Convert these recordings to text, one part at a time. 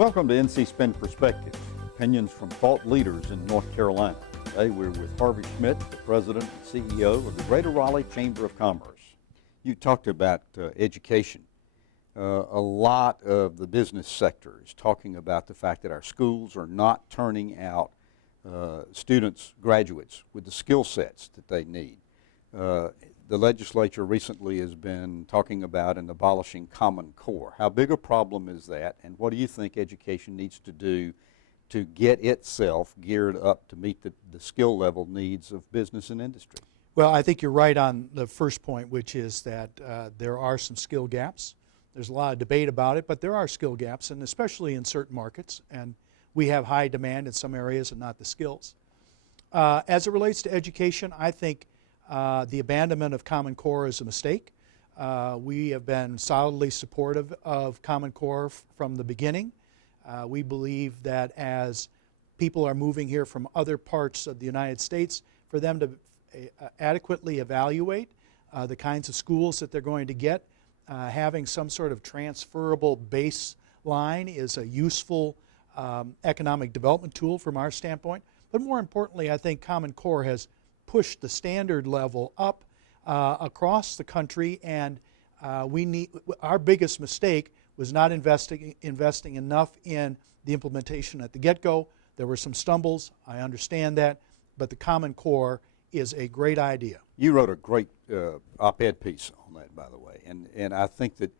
Welcome to NC Spin Perspectives, opinions from thought leaders in North Carolina. Today we're with Harvey Schmitt, the President and CEO of the Greater Raleigh Chamber of Commerce. You talked about education. A lot of the business sector is talking about the fact that our schools are not turning out students, graduates, with the skill sets that they need. The legislature recently has been talking about and abolishing Common Core. How big a problem is that, and what do you think education needs to do to get itself geared up to meet the skill level needs of business and industry? Well, I think you're right on the first point, which is that there are some skill gaps. There's a lot of debate about it, but there are skill gaps, and especially in certain markets, and we have high demand in some areas and not the skills. As it relates to education, I think the abandonment of Common Core is a mistake. We have been solidly supportive of Common Core from the beginning. We believe that as people are moving here from other parts of the United States, for them to adequately evaluate the kinds of schools that they're going to get, having some sort of transferable baseline is a useful economic development tool from our standpoint. But more importantly, I think Common Core has pushed the standard level up across the country, and our biggest mistake was not investing enough in the implementation at the get-go. There were some stumbles, I understand that, but the Common Core is a great idea. You wrote a great op-ed piece on that, by the way, and I think that,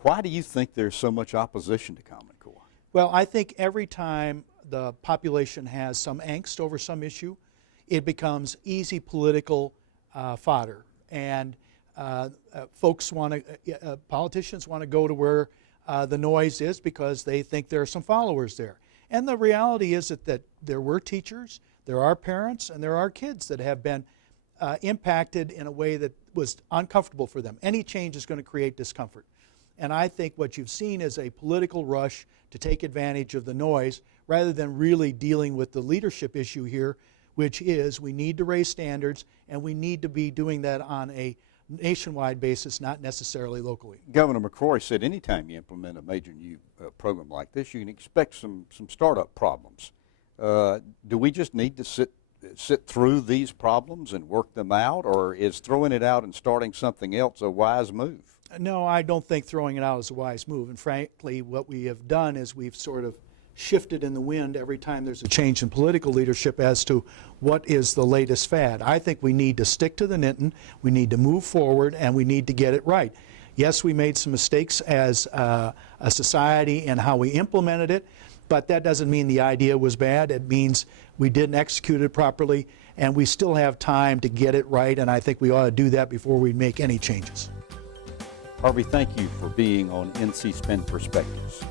why do you think there's so much opposition to Common Core? Well, I think every time the population has some angst over some issue, it becomes easy political fodder, and politicians want to go to where the noise is because they think there are some followers there. And the reality is that there were teachers, there are parents, and there are kids that have been impacted in a way that was uncomfortable for them. Any change is going to create discomfort. And I think what you've seen is a political rush to take advantage of the noise rather than really dealing with the leadership issue here, which is we need to raise standards, and we need to be doing that on a nationwide basis, not necessarily locally. Governor McCrory said anytime you implement a major new program like this, you can expect some startup problems. Do we just need to sit through these problems and work them out, or is throwing it out and starting something else a wise move? No, I don't think throwing it out is a wise move. And frankly, what we have done is we've sort of shifted in the wind every time there's a change in political leadership as to what is the latest fad. I think we need to stick to the knitting, we need to move forward, and we need to get it right. Yes, we made some mistakes as a society in how we implemented it, but that doesn't mean the idea was bad. It means we didn't execute it properly, and we still have time to get it right, and I think we ought to do that before we make any changes. Harvey, thank you for being on NC Spin Perspectives.